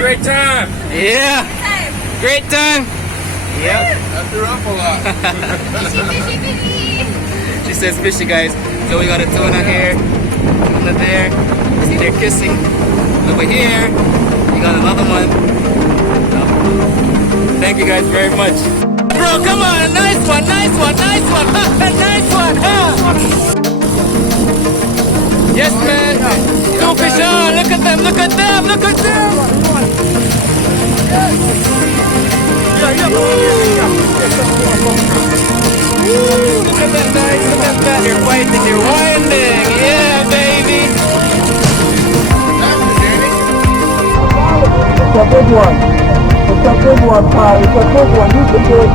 great time. Yeah. Great time. Yep. I threw up a lot. She says fishy, guys. So we got a tuna here, tuna there. See, they're kissing. Over here, you got another one. Thank you guys very much. Bro, come on, nice one, nice one, nice one, nice one. Yes, man. Two fish on. Look at them, look at them, look at them. Look at that, guys. Look at that. You're fighting, you're winding. Yeah, baby. It's a big one. It's a big one, pal. It's a big one. You can do it.